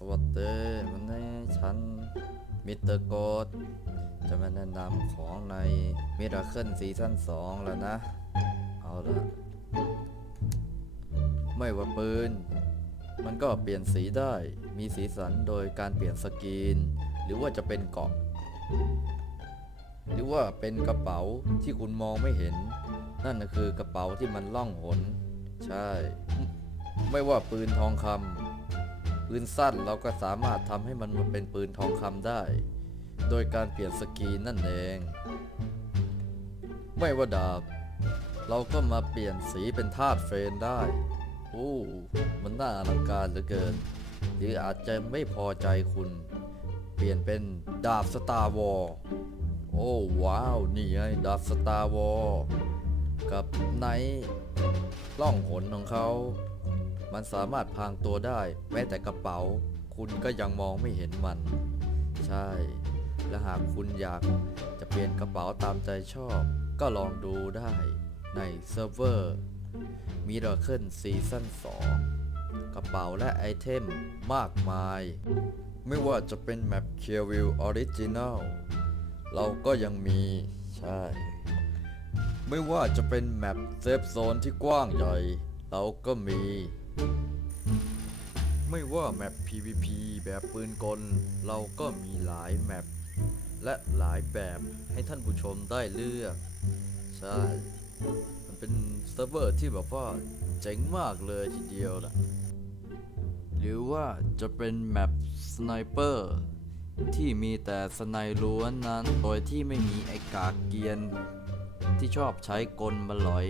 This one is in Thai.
สวัสดีวันนี้ฉันมิสเตอร์โกดจะมาแนะนำของในมิราเคิลซีซั่น2 แล้วนะ เอาละไม่ว่าปืน มันก็เปลี่ยนสีได้มีสีสันโดยการเปลี่ยนสกรีน หรือว่าจะเป็นเกาะ หรือว่าเป็นกระเป๋าที่คุณมองไม่เห็น นั่นก็คือกระเป๋าที่มันล่องหน ใช่ ไม่ว่าปืนทองคำ ปืนสั้นเราก็สามารถทำให้มันมาเป็นปืนทองคำได้ โดยการเปลี่ยนสกีนนั่นเอง ไม่ว่าดาบ เราก็มาเปลี่ยนสีเป็นธาตุเฟรนได้โอ้มันน่าอลังการเหลือเกิน หรืออาจจะไม่พอใจคุณ เปลี่ยนเป็นดาบสตาร์วอลโอ้ว้าว นี่ไงดาบสตาร์วอลกับไนท์ล่องหนของเขา มันสามารถพางตัวได้ แม้แต่กระเป๋า คุณก็ยังมองไม่เห็นมัน ใช่ และหากคุณอยากจะเปลี่ยนกระเป๋าตามใจชอบ ก็ลองดูได้ในเซิร์ฟเวอร์ Miracle Season 2 กระเป๋าและไอเทมมากมาย ไม่ว่าจะเป็นแมป c a r e w Original เราก็ยังมี ใช่ ไม่ว่าจะเป็นแมปเซฟโซนที่กว้างใหญ่ เราก็มี ไม่ว่าแมป PVP แบบปืนกล เราก็มีหลายแมปและหลายแบบให้ท่านผู้ชมได้เลือก ใช่ มันเป็นเซิร์ฟเวอร์ที่แบบว่าเจ๋งมากเลยทีเดียวนะหรือว่าจะเป็นแมปสไนเปอร์ที่มีแต่สไนล้วนนั้น โดยที่ไม่มีไอกากเกียน ที่ชอบใช้กลมาหลอย